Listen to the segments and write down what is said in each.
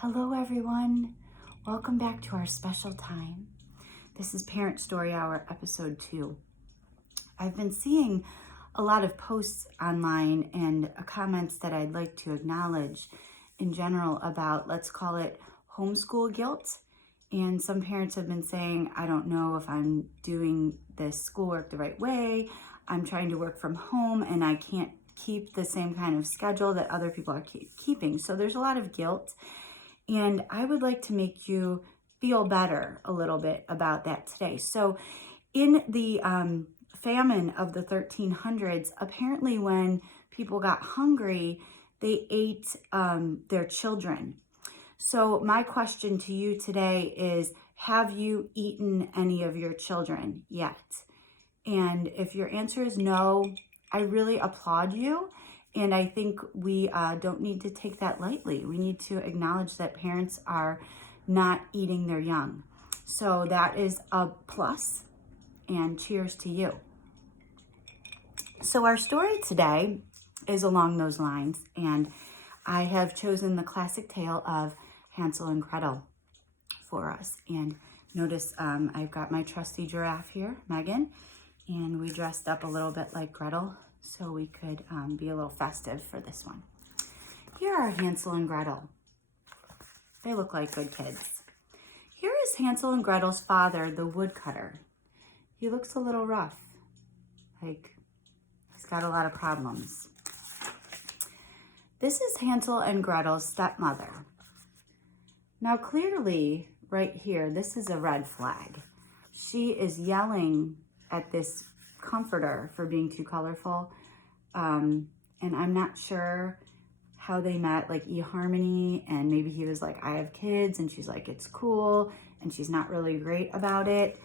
Hello everyone, welcome back to our special time. This is Parent Story Hour episode 2. I've been seeing a lot of posts online and comments that I'd like to acknowledge in general about, let's call it homeschool guilt. And some parents have been saying, I don't know if I'm doing this schoolwork the right way. I'm trying to work from home and I can't keep the same kind of schedule that other people are keeping. So there's a lot of guilt. And I would like to make you feel better a little bit about that today. So in the famine of the 1300s, apparently when people got hungry, they ate their children. So my question to you today is, have you eaten any of your children yet? And if your answer is no, I really applaud you. And I think we don't need to take that lightly. We need to acknowledge that parents are not eating their young. So that is a plus, and cheers to you. So our story today is along those lines, and I have chosen the classic tale of Hansel and Gretel for us. And notice I've got my trusty giraffe here, Megan, and we dressed up a little bit like Gretel so we could be a little festive for this one. Here are Hansel and Gretel. They look like good kids. Here is Hansel and Gretel's father, the woodcutter. He looks a little rough, like he's got a lot of problems. This is Hansel and Gretel's stepmother. Now clearly, right here, this is a red flag. She is yelling at this comforter for being too colorful. And I'm not sure how they met, like eHarmony, and maybe he was like, I have kids, and she's like, it's cool, and she's not really great about it.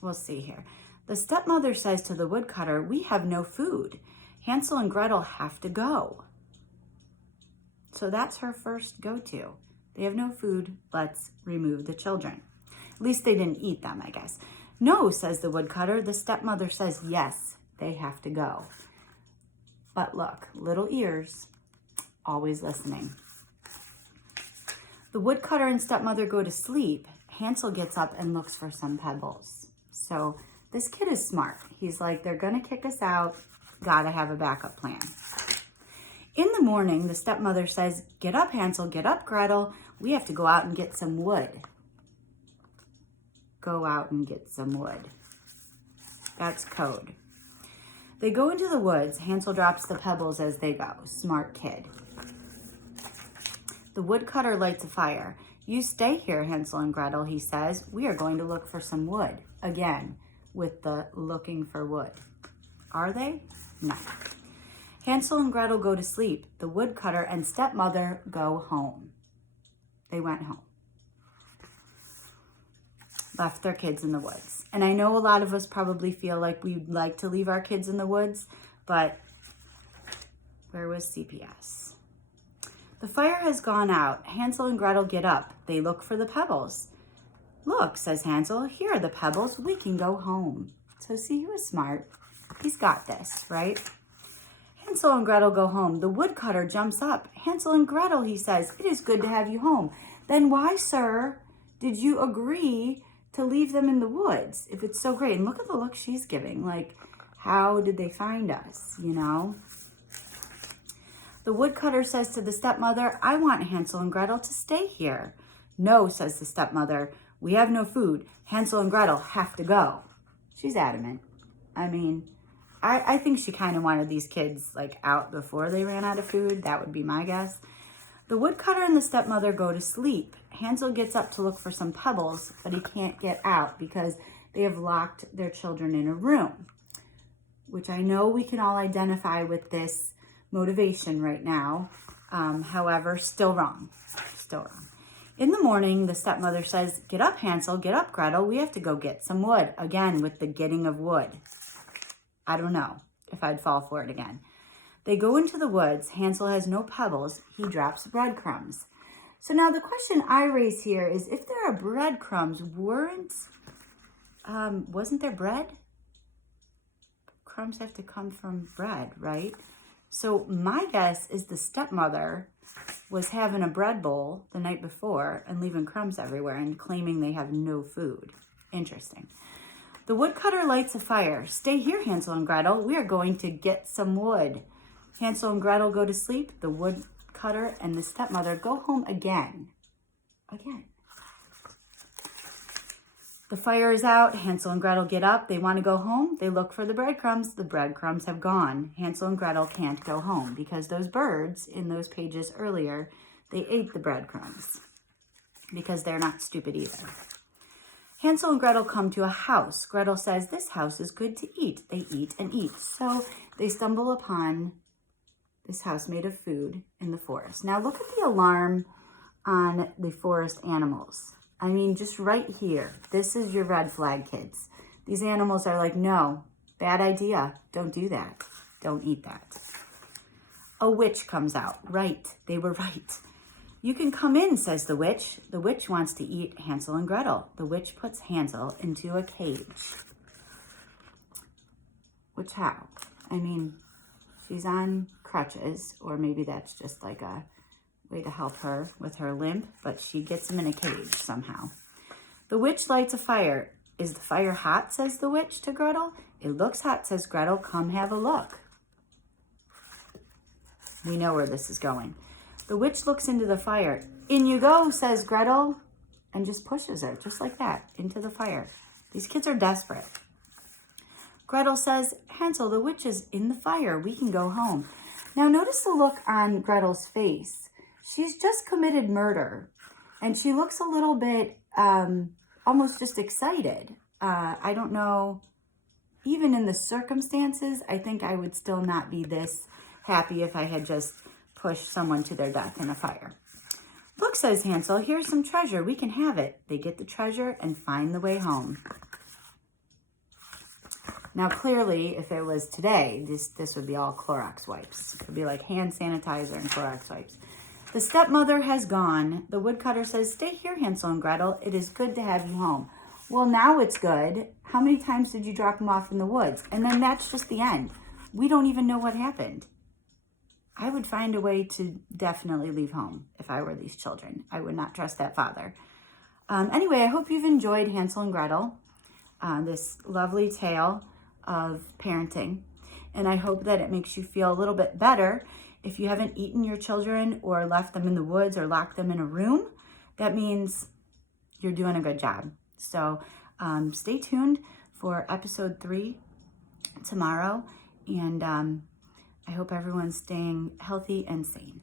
We'll see here. The stepmother says to the woodcutter, we have no food. Hansel and Gretel have to go. So that's her first go-to. They have no food, let's remove the children. At least they didn't eat them, I guess. No, says the woodcutter. The stepmother says, yes, they have to go. But look, little ears, always listening. The woodcutter and stepmother go to sleep. Hansel gets up and looks for some pebbles. So this kid is smart. He's like, they're gonna kick us out. Gotta have a backup plan. In the morning, the stepmother says, get up, Hansel, get up, Gretel. We have to go out and get some wood. Go out and get some wood. That's code. They go into the woods. Hansel drops the pebbles as they go. Smart kid. The woodcutter lights a fire. You stay here, Hansel and Gretel, he says. We are going to look for some wood. Again, with the looking for wood. Are they? No. Hansel and Gretel go to sleep. The woodcutter and stepmother go home. They went home. Left their kids in the woods. And I know a lot of us probably feel like we'd like to leave our kids in the woods, but where was CPS? The fire has gone out. Hansel and Gretel get up. They look for the pebbles. Look, says Hansel, here are the pebbles. We can go home. So see, he was smart. He's got this, right? Hansel and Gretel go home. The woodcutter jumps up. Hansel and Gretel, he says, it is good to have you home. Then why, sir, did you agree to leave them in the woods if it's so great? And look at the look she's giving. Like, how did they find us, you know? The woodcutter says to the stepmother, I want Hansel and Gretel to stay here. No, says the stepmother, we have no food. Hansel and Gretel have to go. She's adamant. I mean, I think she kind of wanted these kids like out before they ran out of food. That would be my guess. The woodcutter and the stepmother go to sleep. Hansel gets up to look for some pebbles, but he can't get out because they have locked their children in a room, which I know we can all identify with this motivation right now. However, still wrong. Still wrong. In the morning, the stepmother says, get up, Hansel, get up, Gretel. We have to go get some wood. Again, with the getting of wood. I don't know if I'd fall for it again. They go into the woods. Hansel has no pebbles. He drops breadcrumbs. So now the question I raise here is, if there are breadcrumbs, wasn't there bread? Crumbs have to come from bread, right? So my guess is the stepmother was having a bread bowl the night before and leaving crumbs everywhere and claiming they have no food. Interesting. The woodcutter lights a fire. Stay here, Hansel and Gretel. We are going to get some wood. Hansel and Gretel go to sleep. The woodcutter and the stepmother go home again. The fire is out. Hansel and Gretel get up. They want to go home. They look for the breadcrumbs. The breadcrumbs have gone. Hansel and Gretel can't go home because those birds in those pages earlier, they ate the breadcrumbs because they're not stupid either. Hansel and Gretel come to a house. Gretel says, this house is good to eat. They eat and eat. So they stumble upon this house made of food in the forest. Now look at the alarm on the forest animals. I mean, just right here. This is your red flag, kids. These animals are like, no, bad idea. Don't do that. Don't eat that. A witch comes out. Right. They were right. You can come in, says the witch. The witch wants to eat Hansel and Gretel. The witch puts Hansel into a cage. Which how? I mean, she's on crutches, or maybe that's just like a way to help her with her limp, but she gets him in a cage somehow. The witch lights a fire. Is the fire hot, says the witch to Gretel. It looks hot, says Gretel. Come have a look. We know where this is going. The witch looks into the fire. In you go, says Gretel, and just pushes her, just like that, into the fire. These kids are desperate. Gretel says, Hansel, the witch is in the fire. We can go home. Now notice the look on Gretel's face. She's just committed murder, and she looks a little bit almost just excited. I don't know, even in the circumstances, I think I would still not be this happy if I had just pushed someone to their death in a fire. Look, says Hansel, here's some treasure. We can have it. They get the treasure and find the way home. Now, clearly, if it was today, this would be all Clorox wipes. It would be like hand sanitizer and Clorox wipes. The stepmother has gone. The woodcutter says, stay here, Hansel and Gretel. It is good to have you home. Well, now it's good. How many times did you drop them off in the woods? And then that's just the end. We don't even know what happened. I would find a way to definitely leave home if I were these children. I would not trust that father. Anyway, I hope you've enjoyed Hansel and Gretel, this lovely tale of parenting. And I hope that it makes you feel a little bit better. If you haven't eaten your children or left them in the woods or locked them in a room, that means you're doing a good job. So stay tuned for episode 3 tomorrow. And I hope everyone's staying healthy and sane.